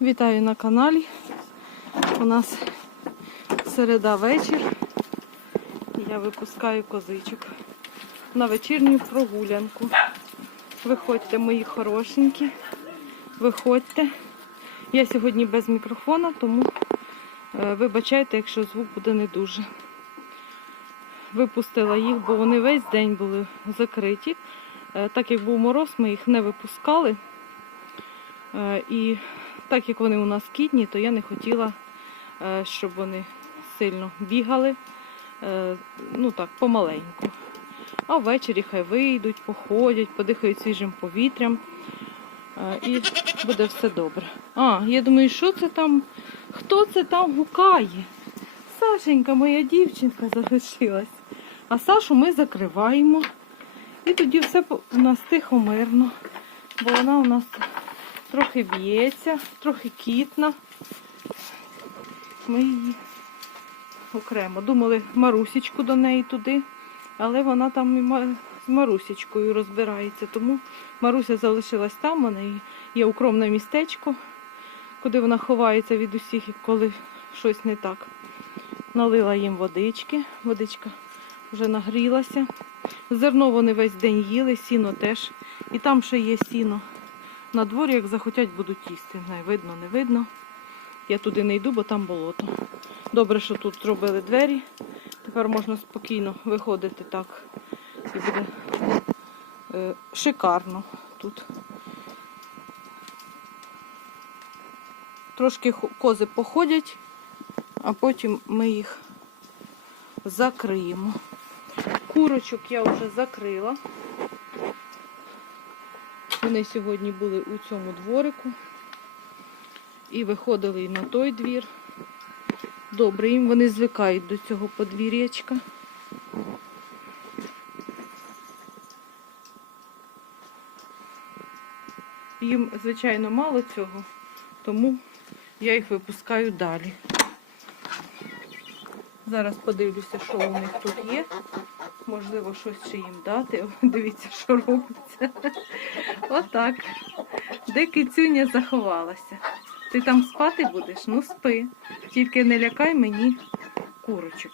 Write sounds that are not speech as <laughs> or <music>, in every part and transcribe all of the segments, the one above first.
Вітаю на каналі. У нас середа вечір. Я випускаю козичок на вечірню прогулянку. Виходьте, мої хорошенькі. Виходьте. Я сьогодні без мікрофона, тому е, вибачайте, якщо звук буде не дуже. Випустила їх, бо вони весь день були закриті. Е, Так як був мороз, ми їх не випускали. Е, І так як вони у нас кітні, то я не хотіла, е, щоб вони сильно бігали. Е, Ну так, помаленьку. А ввечері хай вийдуть, походять, подихають свіжим повітрям. Е, І буде все добре. А, я думаю, що це там? Хто це там гукає? Сашенька, моя дівчинка залишилась. А Сашу ми закриваємо. І тоді все у нас тихо мирно, бо вона у нас трохи б'ється, трохи кітна. Ми її окремо. Думали Марусічку до неї туди, але вона там з Марусічкою розбирається. Тому Маруся залишилась там, у неї є укромне містечко, куди вона ховається від усіх, коли щось не так. Налила їм водички, водичка вже нагрілася. Зерно вони весь день їли, сіно теж. І там ще є сіно. На дворі, як захотять, будуть їсти. Не видно, не видно. Я туди не йду, бо там болото. Добре, що тут зробили двері. Тепер можна спокійно виходити так. І буде е, шикарно тут. Трошки кози походять, а потім ми їх закриємо. Курочок я вже закрила. Вони сьогодні були у цьому дворику і виходили на той двір. Добре, їм вони звикають до цього подвір'ячка. Їм, звичайно, мало цього, тому я їх випускаю далі. Зараз подивлюся, що у них тут є. Можливо, щось ще їм дати. <laughs> Дивіться, що робиться. Отак. Де кицюня заховалася? Ти там спати будеш? Ну спи. Тільки не лякай мені курочок.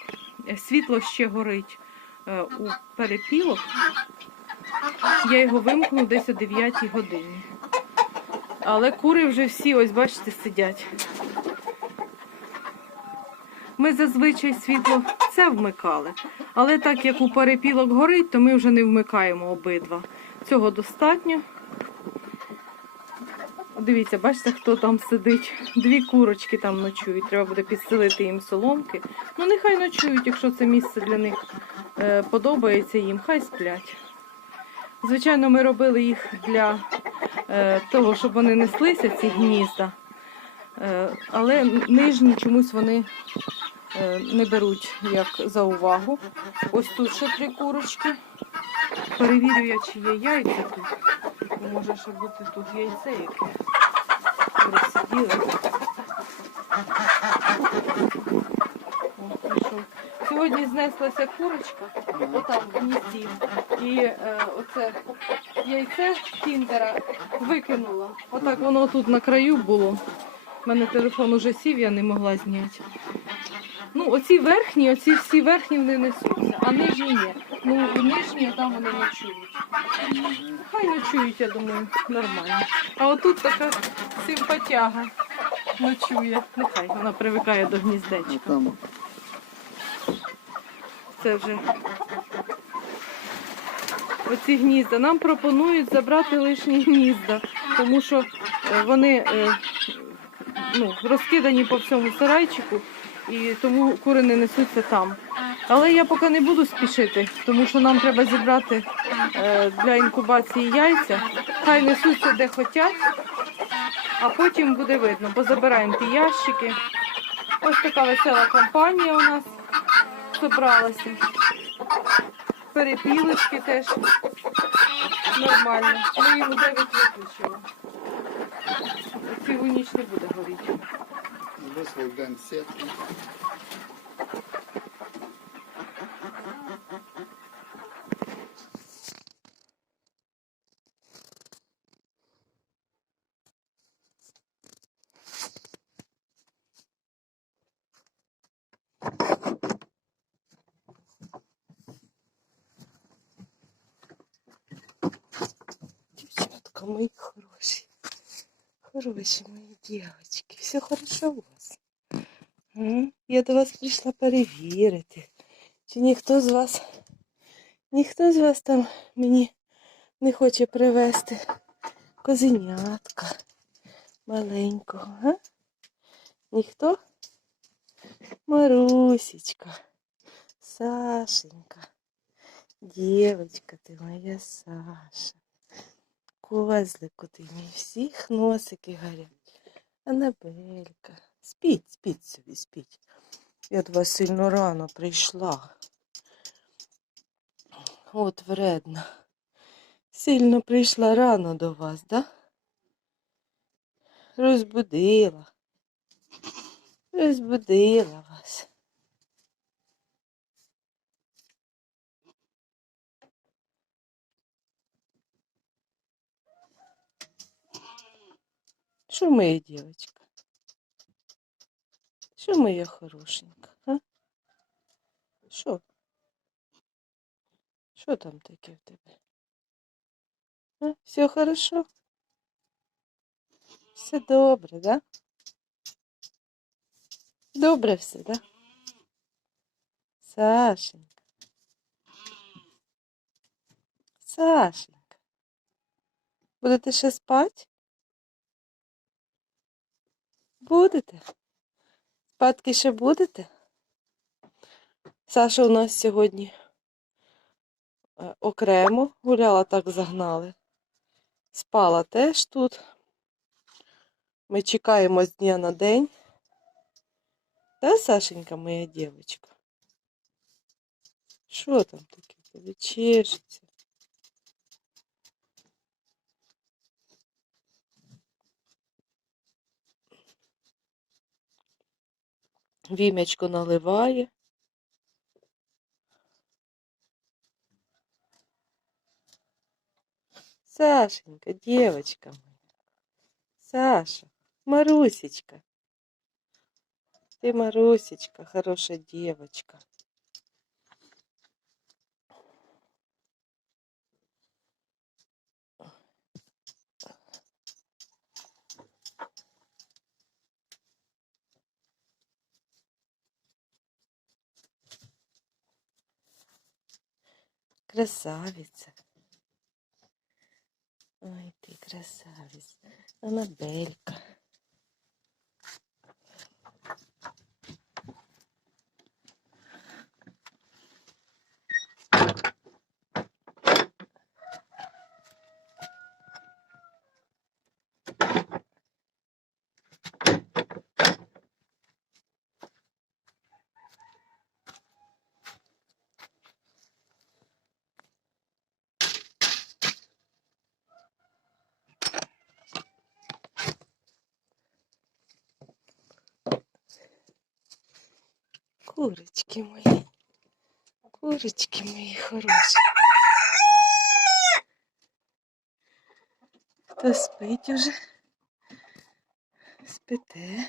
Е, Світло ще горить е, у перепілок. Я його вимкну десь о 9 годині. Але кури вже всі, ось бачите, сидять. Ми зазвичай світло це вмикали. Але так як у перепілок горить, то ми вже не вмикаємо обидва. Цього достатньо. Дивіться, бачите, хто там сидить. Дві курочки там ночують. Треба буде підстелити їм соломки. Ну, нехай ночують, якщо це місце для них е, подобається їм, хай сплять. Звичайно, ми робили їх для е, того, щоб вони неслися, ці гнізда. Е, але нижні чомусь вони е, не беруть як за увагу. Ось тут ще три курочки. Перевірю я, чи є яйця тут. Може ще бути тут яйце яке. Присиділи. Сьогодні знеслася курочка, отам в гнізді. І е, оце яйце кіндера викинула. Отак воно тут на краю було. У мене телефон уже сів, я не могла зняти. Ну, оці верхні, оці всі верхні вони несуться, а нижні ні. Ну, нижні там вони ночують. Хай ночують, я думаю, нормально. А отут така симпатяга ночує. Нехай вона привикає до гніздечка. Це вже оці гнізда. Нам пропонують забрати лишні гнізда, тому що е, вони е, ну, розкидані по всьому сарайчику, і тому кури не несуться там. Але я поки не буду спішити, тому що нам треба зібрати е, для інкубації яйця. Хай несуться де хочуть, а потім буде видно. Позабираємо ті ящики. Ось така весела компанія у нас зібралася. Перепілочки теж нормально. Ми їм 9 виключили. Цілу ніч не буде горіти. вислав день сітки. ранку, мої хороші. Хороші мої дівчатки. Все хорошо у вас? М? Я до вас прийшла перевірити. Чи ніхто з вас, ніхто з вас там мені не хоче привезти козенятка маленького, а? Ніхто? Марусечка, Сашенька, дівчинка ти моя Саша. Козлику ти мій, всіх носики горять. Анабелька. Спіть, спіть собі, спіть. Я до вас сильно рано прийшла. От вредна. Сильно прийшла рано до вас, да? Розбудила. Розбудила вас. Що моя дівчинка? Що моя хорошенька? А? Що? Що там таке в тебе? А? Все хорошо? Все добре, да? Добре все, да? Сашенька. Сашенька. Будете ще спати? Будете? Спадки ще будете? Саша у нас сьогодні е, окремо гуляла, так загнали. Спала теж тут. Ми чекаємо з дня на день. Та, Сашенька, моя дівчинка? Що там таке? в Вім'ячко наливає. Сашенька, девочка моя. Саша, Марусечка. Ты, Марусечка, хорошая девочка. Красавица. Ой, ты красавица. Аннабелька. Курочки мої. Курочки мої хороші. Хто спить уже? Спите.